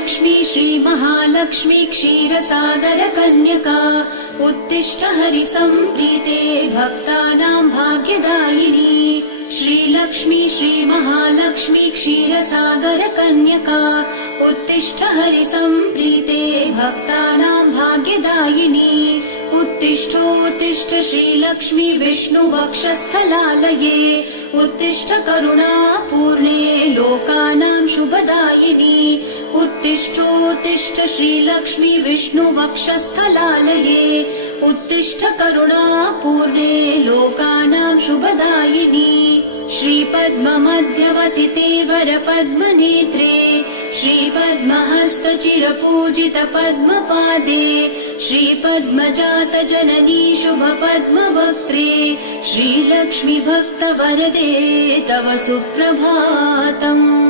श्रीलक्ष्मी श्रीमहालक्ष्मी क्षीरसागरकन्यका उत्तिष्ठ हरिसम्प्रीते भक्तानां भाग्यदायिनी। श्रीलक्ष्मी श्रीमहालक्ष्मी क्षीरसागरकन्यका उत्तिष्ठ हरिसम्प्रीते भक्तानां भाग्यदायिनी। उत्तिष्ठोत्तिष्ठ श्रीलक्ष्मी विष्णुवक्षस्थलालये उत्तिष्ठ करुणापूर्णे लोकानां शुभदायिनी। उत्तिष्ठोत्तिष्ठ श्रीलक्ष्मी विष्णुवक्षस्थलालये उत्तिष्ठ करुणापूर्णे लोकानां शुभदायिनी। श्रीपद्ममध्यवसिते वरपद्मनेत्रे श्रीपद्महस्तचिरपूजित पद्मपादे श्रीपद्मजातजननी शुभपद्मवक्त्रे श्रीलक्ष्मी भक्तवरदे तव सुप्रभातम्।